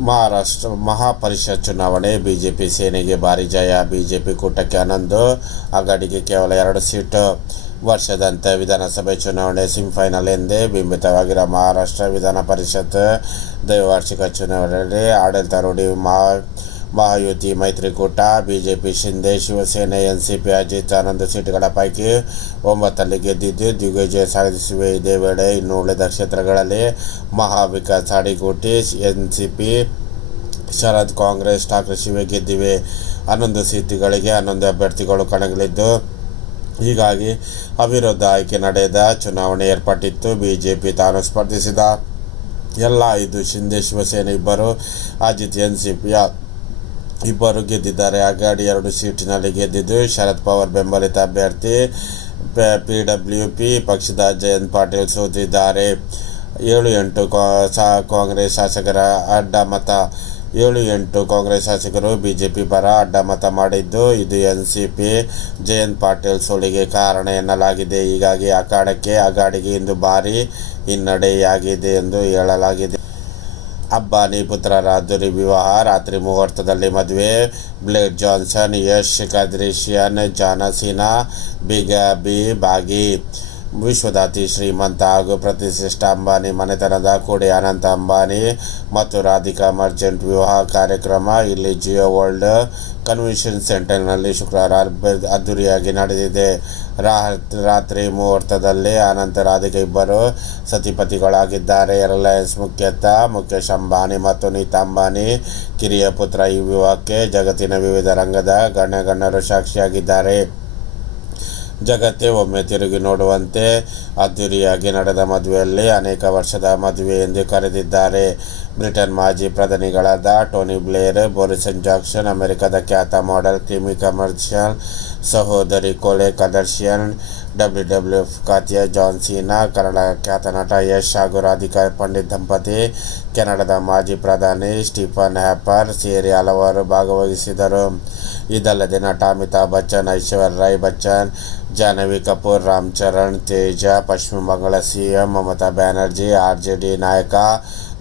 ಮಹಾರಾಷ್ಟ್ರ ಮಹಾಪರಿಷತ್ ಚುನಾವಣೆ, ಬಿಜೆಪಿ ಸೇನೆಗೆ ಭಾರಿ ಜಯ, ಬಿಜೆಪಿ ಕೂಟಕ್ಕೆ ಹನ್ನೊಂದು, ಅಗಾಡಿಗೆ ಕೇವಲ ಎರಡು ಸೀಟು. ವರ್ಷದಂತೆ ವಿಧಾನಸಭೆ ಚುನಾವಣೆ ಸೆಮಿಫೈನಲ್ ಎಂದೇ ಬಿಂಬಿತವಾಗಿರುವ ಮಹಾರಾಷ್ಟ್ರ ವಿಧಾನ ಪರಿಷತ್ ದ್ವೈವಾರ್ಷಿಕ ಚುನಾವಣೆಯಲ್ಲಿ ಆಡಳಿತಾರೂಢಿ ಮಹಾ ಮಹಾಯುತಿ ಮೈತ್ರಿಕೂಟ, ಬಿಜೆಪಿ ಶಿಂದೆ ಶಿವಸೇನೆ, ಎನ್ಸಿಪಿ, ಅಜಿತ್, ಆನಂದ್ ಸೀಟುಗಳ ಪೈಕಿ ಒಂಬತ್ತಲ್ಲಿ ಗೆದ್ದಿದ್ದು ದಿಗ್ವಿಜಯ ಸಾಧಿಸಿವೆ. ಇದೇ ವೇಳೆ ಇನ್ನು ಉಳಿದ ಕ್ಷೇತ್ರಗಳಲ್ಲಿ ಮಹಾವಿಕಾಸ್ ಅಡಿಗೂಟಿ ಎನ್ಸಿಪಿ, ಶರದ್ ಕಾಂಗ್ರೆಸ್, ಠಾಕ್ರೆ ಗೆದ್ದಿವೆ. ಹನ್ನೊಂದು ಸೀಟುಗಳಿಗೆ ಹನ್ನೊಂದು ಅಭ್ಯರ್ಥಿಗಳು ಕಣಗಲಿದ್ದು ಹೀಗಾಗಿ ಅವಿರೋಧ ಆಯ್ಕೆ ನಡೆದ ಚುನಾವಣೆ ಏರ್ಪಟ್ಟಿತ್ತು. ಬಿಜೆಪಿ ತಾನು ಸ್ಪರ್ಧಿಸಿದ ಎಲ್ಲ ಐದು ಶಿಂದೆ ಶಿವಸೇನೆ ಇಬ್ಬರು, ಅಜಿತ್ ಎನ್ ಸಿ ಪಿಯ ಇಬ್ಬರು ಗೆದ್ದಿದ್ದಾರೆ. ಅಗಾಡಿ ಎರಡು ಸೀಟಿನಲ್ಲಿ ಗೆದ್ದಿದ್ದು ಶರದ್ ಪವಾರ್ ಬೆಂಬಲಿತ ಅಭ್ಯರ್ಥಿ ಪಿ ಡಬ್ಲ್ಯೂ ಪಿ ಪಕ್ಷದ ಜಯಂತ್ ಪಾಟೀಲ್ ಸೋತಿದ್ದಾರೆ. ಏಳು ಎಂಟು ಸಾ- ಕಾಂಗ್ರೆಸ್ ಶಾಸಕರ ಅಡ್ಡ ಮತ ಏಳು ಎಂಟು ಕಾಂಗ್ರೆಸ್ ಶಾಸಕರು ಬಿಜೆಪಿ ಪರ ಅಡ್ಡ ಮತ ಮಾಡಿದ್ದು ಇದು N C P. Jayant Patil ಸೋಲಿಗೆ ಕಾರಣ ಎನ್ನಲಾಗಿದೆ. ಹೀಗಾಗಿ ಅಖಾಡಕ್ಕೆ ಅಗಾಡಿಗೆ ಇಂದು ಭಾರಿ ಹಿನ್ನಡೆಯಾಗಿದೆ ಎಂದು ಹೇಳಲಾಗಿದೆ. ಅಬ್ಬಾನಿ ಪುತ್ರರ ಅದ್ದೂರಿ ವಿವಾಹ ರಾತ್ರಿ ಮುಹೂರ್ತದಲ್ಲಿ ಮದುವೆ. Blade Johnson Yash Kardashian John Cena Big B ಬಾಗಿ ವಿಶ್ವದ ಅತಿ ಶ್ರೀಮಂತ ಹಾಗೂ ಪ್ರತಿಷ್ಠಿತ ಅಂಬಾನಿ ಮನೆತನದ ಕೋಡಿ ಅನಂತ ಅಂಬಾನಿ ಮತ್ತು ರಾಧಿಕಾ ಮರ್ಚೆಂಟ್ ವಿವಾಹ ಕಾರ್ಯಕ್ರಮ ಇಲ್ಲಿ ಜಿಯೋ ವರ್ಲ್ಡ್ ಕನ್ವೆನ್ಷನ್ ಸೆಂಟರ್ನಲ್ಲಿ ಶುಕ್ರವಾರ ಅದ್ದೂರಿಯಾಗಿ ನಡೆದಿದೆ. ರಾತ್ರಿ ಮುಹೂರ್ತದಲ್ಲಿ ಅನಂತ ರಾಧಿಕಾ ಇಬ್ಬರು ಸತಿಪತಿಗಳಾಗಿದ್ದಾರೆ. ರಿಲಯನ್ಸ್ ಮುಖ್ಯಸ್ಥ ಮುಖೇಶ್ ಅಂಬಾನಿ ಮತ್ತು ನೀತಾ ಅಂಬಾನಿ, ಕಿರಿಯ ಪುತ್ರ ಈ ವಿವಾಹಕ್ಕೆ ಜಗತ್ತಿನ ವಿವಿಧ ರಂಗದ ಗಣ್ಯಗಣ್ಯರು ಸಾಕ್ಷಿಯಾಗಿದ್ದಾರೆ. ಜಗತ್ತೇ ಒಮ್ಮೆ ತಿರುಗಿ ನೋಡುವಂತೆ ಅದ್ದೂರಿಯಾಗಿ ನಡೆದ ಮದುವೆಯಲ್ಲಿ ಅನೇಕ ವರ್ಷದ ಮದುವೆ ಎಂದು ಕರೆದಿದ್ದಾರೆ. ಬ್ರಿಟನ್ ಮಾಜಿ ಪ್ರಧಾನಿಗಳಾದ ಟೋನಿ ಬ್ಲೇರ್ ಬೋರಿಸನ್ ಜಾಕ್ಸನ್, ಅಮೆರಿಕದ ಖ್ಯಾತ ಮಾಡೆಲ್ ಕಿಮಿ ಕಮರ್ಷಿಯಲ್ ಸಹೋದರಿ Khloe Kardashian W W F ಖ್ಯಾತಿಯ ಜಾನ್ ಸೀನಾ, ಕನ್ನಡ ಖ್ಯಾತ ನಟ ಯಶ್ ಹಾಗೂ ರಾಧಿಕಾ ಪಂಡಿತ್ ದಂಪತಿ, ಕೆನಡಾದ ಮಾಜಿ ಪ್ರಧಾನಿ ಸ್ಟೀಫನ್ ಹ್ಯಾಪರ್ ಸೇರಿ ಹಲವರು ಭಾಗವಹಿಸಿದರು. ಇದಲ್ಲದೆ ನಟ ಅಮಿತಾಬ್ ಬಚ್ಚನ್, ಐಶ್ವರ್ಯ ರಾಯ್ ಬಚ್ಚನ್, ಜಾಹ್ನವಿ ಕಪೂರ್, ರಾಮ್ ಚರಣ್, ತೇಜ, ಪಶ್ಚಿಮ Bangala CM Mamata Banerjee, R J D ನಾಯಕ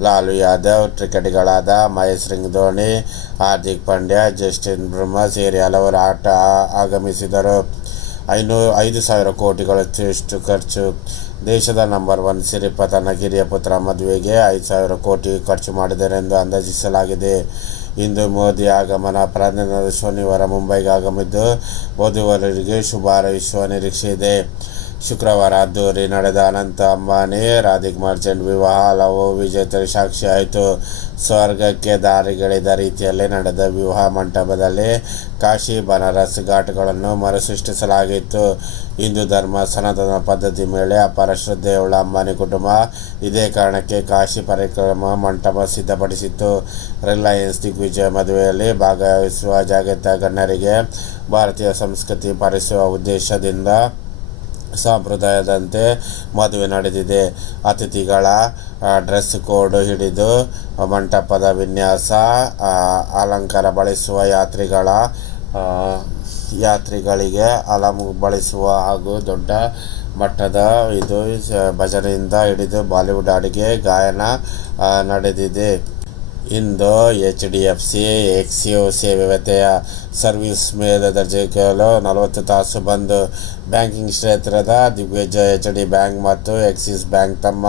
ಲಾಲು ಯಾದವ್, ಕ್ರಿಕೆಟಿಗಳಾದ ಮಹೇಶ್ ಸಿಂಗ್ ಧೋನಿ, ಹಾರ್ದಿಕ್ ಪಾಂಡ್ಯ, ಜಸ್ಟಿನ್ ಬ್ರಹ್ಮ ಸೇರಿ ಹಲವರು ಆಟ ಆಗಮಿಸಿದರು. ಐನೂರು ಐದು ಸಾವಿರ ಕೋಟಿಗಳಷ್ಟು ಖರ್ಚು. ದೇಶದ ನಂಬರ್ ಒನ್ ಸಿರಿಪ ತನ್ನ ಕಿರಿಯ ಪುತ್ರ ಮದುವೆಗೆ ಐದು ಸಾವಿರ ಕೋಟಿ ಖರ್ಚು ಮಾಡಿದರೆಂದು ಅಂದಾಜಿಸಲಾಗಿದೆ. ಇಂದು ಮೋದಿ ಆಗಮನ. ಪ್ರಧಾನಿ ಶನಿವಾರ ಮುಂಬೈಗೆ ಆಗಮಿದ್ದು. ಓದುವರಿಗೆ ಶುಭ ಹಾರೈಸುವ ನಿರೀಕ್ಷೆ ಇದೆ. ಶುಕ್ರವಾರ ಅದ್ದೂರಿ ನಡೆದ ಅನಂತ ಅಂಬಾನಿ, ರಾಧಿಕ್ ಮರ್ಚೆಂಟ್ ವಿವಾಹ ಹಲವು ವಿಜೇತರು ಸಾಕ್ಷಿಯಾಯಿತು ಸ್ವರ್ಗಕ್ಕೆ ದಾರಿಗಳಿದ ರೀತಿಯಲ್ಲಿ ನಡೆದ ವಿವಾಹ ಮಂಟಪದಲ್ಲಿ ಕಾಶಿ ಬನಾರಸ್ ಘಾಟ್ಗಳನ್ನು ಮರುಸೃಷ್ಟಿಸಲಾಗಿತ್ತು. ಹಿಂದೂ ಧರ್ಮ ಸನಾತನ ಪದ್ಧತಿ ಮೇಲೆ ಅಪಾರ ಶ್ರದ್ಧೆಯುಳ್ಳ ಅಂಬಾನಿ ಕುಟುಂಬ ಇದೇ ಕಾರಣಕ್ಕೆ ಕಾಶಿ ಪರಿಕ್ರಮ ಮಂಟಪ ಸಿದ್ಧಪಡಿಸಿತ್ತು. ರಿಲಯನ್ಸ್ ದಿಗ್ವಿಜಯ ಮದುವೆಯಲ್ಲಿ ಭಾಗವಹಿಸುವ ಜಾಗತಿಕ ಗಣ್ಯರಿಗೆ ಭಾರತೀಯ ಸಂಸ್ಕೃತಿ ಪರಿಸುವ ಉದ್ದೇಶದಿಂದ ಸಂಪ್ರದಾಯದಂತೆ ಮದುವೆ ನಡೆದಿದೆ. ಅತಿಥಿಗಳ ಡ್ರೆಸ್ ಕೋಡ್ ಹಿಡಿದು ಮಂಟಪದ ವಿನ್ಯಾಸ ಅಲಂಕಾರ ಬಳಸುವ ಯಾತ್ರಿಗಳ ಯಾತ್ರಿಗಳಿಗೆ ಅಲಂ ಬಳಸುವ ಹಾಗೂ ದೊಡ್ಡ ಮಟ್ಟದ ಇದು ಭಜನೆಯಿಂದ ಹಿಡಿದು ಬಾಲಿವುಡ್ ಅಡುಗೆ ಗಾಯನ ನಡೆದಿದೆ. ಇಂದು ಎಚ್ ಡಿ ಎಫ್ ಸಿ ಎಕ್ಸ್ ಯು ಸಿ ವ್ಯವಸ್ಥೆಯ ಸರ್ವಿಸ್ ಮೇಲೆ ದರ್ಜೆಗಳು ನಲವತ್ತು ತಾಸು ಬಂದು ಬ್ಯಾಂಕಿಂಗ್ ಕ್ಷೇತ್ರದ ದಿಗ್ವಿಜಯ ಎಚ್ ಡಿ ಬ್ಯಾಂಕ್ ಮತ್ತು ಎಕ್ಸಿಸ್ ಬ್ಯಾಂಕ್ ತಮ್ಮ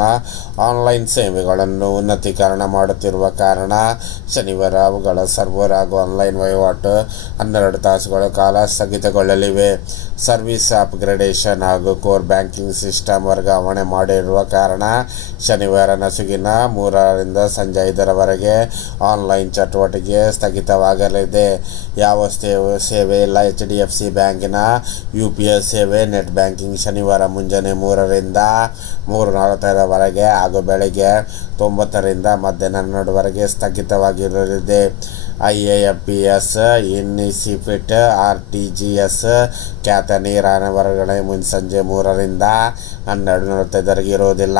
ಆನ್ಲೈನ್ ಸೇವೆಗಳನ್ನು ಉನ್ನತೀಕರಣ ಮಾಡುತ್ತಿರುವ ಕಾರಣ ಶನಿವಾರ ಅವುಗಳ ಸರ್ವರ್ ಹಾಗೂ ಆನ್ಲೈನ್ ವಹಿವಾಟು ಹನ್ನೆರಡು ತಾಸುಗಳ ಕಾಲ ಸ್ಥಗಿತಗೊಳ್ಳಲಿವೆ. ಸರ್ವಿಸ್ ಅಪ್ಗ್ರೇಡೇಷನ್ ಹಾಗೂ ಕೋರ್ ಬ್ಯಾಂಕಿಂಗ್ ಸಿಸ್ಟಮ್ ವರ್ಗಾವಣೆ ಮಾಡಿರುವ ಕಾರಣ ಶನಿವಾರ ನಸುಗಿನ ಮೂರರಿಂದ ಸಂಜೆ ಐದರವರೆಗೆ ಆನ್ಲೈನ್ ಚಟುವಟಿಕೆ ಸ್ಥಗಿತವಾಗಲಿದೆ. ಯಾವ ಸೇವೆ ಇಲ್ಲ. ಎಚ್ ಡಿ ಎಫ್ ಸಿ ಬ್ಯಾಂಕಿನ ಯು ಪಿ ಎಸ್ ಸೇವೆ. ನೆಟ್ ಬ್ಯಾಂಕಿಂಗ್ ಶನಿವಾರ ಮುಂಜಾನೆ ಮೂರರಿಂದ ಮೂರು ನಲವತ್ತೈದರವರೆಗೆ ಹಾಗೂ ಬೆಳಗ್ಗೆ ತೊಂಬತ್ತರಿಂದ ಮಧ್ಯಾಹ್ನ ಹನ್ನೆರಡುವರೆಗೆ ಸ್ಥಗಿತವಾಗಿರಲಿದೆ. ಐ ಎ ಆರ್.ಟಿ.ಜಿ.ಎಸ್ ನೇರ ವರ್ಗಾವಣೆ ಸಂಜೆ ಮೂರರಿಂದ ಹನ್ನೆರಡು ನಲವತ್ತೈದರವರೆಗೆ ಇರುವುದಿಲ್ಲ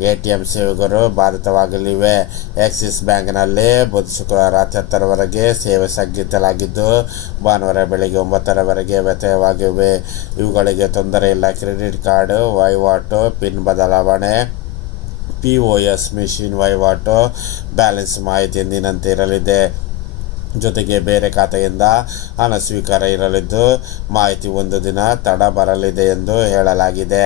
ಎ ಟಿ ಎಂ ಸೇವೆಗಳು ಬಾಧಿತವಾಗಲಿವೆ ಆಕ್ಸಿಸ್ ಬ್ಯಾಂಕ್ನಲ್ಲಿ ಬುಧ ಶುಕ್ರವಾರ ಹತ್ತರವರೆಗೆ ಸೇವೆ ಸ್ಥಗಿತಲಾಗಿದ್ದು ಭಾನುವಾರ ಬೆಳಗ್ಗೆ ಒಂಬತ್ತರವರೆಗೆ ವ್ಯತ್ಯಯವಾಗಿವೆ. ಇವುಗಳಿಗೆ ತೊಂದರೆ ಇಲ್ಲ. ಕ್ರೆಡಿಟ್ ಕಾರ್ಡ್, ವಹಿವಾಟು, ಪಿನ್ ಬದಲಾವಣೆ, ಪಿ ಒ ಎಸ್ ಮಿಷಿನ್ ವಹಿವಾಟು, ಬ್ಯಾಲೆನ್ಸ್ ಮಾಹಿತಿ ಎಂದಿನಂತೆ ಇರಲಿದೆ. ಜೊತೆಗೆ ಬೇರೆ ಖಾತೆಯಿಂದ ಹಣ ಸ್ವೀಕಾರ ಇರಲಿದ್ದು ಮಾಹಿತಿ ಒಂದು ದಿನ ತಡ ಬರಲಿದೆ ಎಂದು ಹೇಳಲಾಗಿದೆ.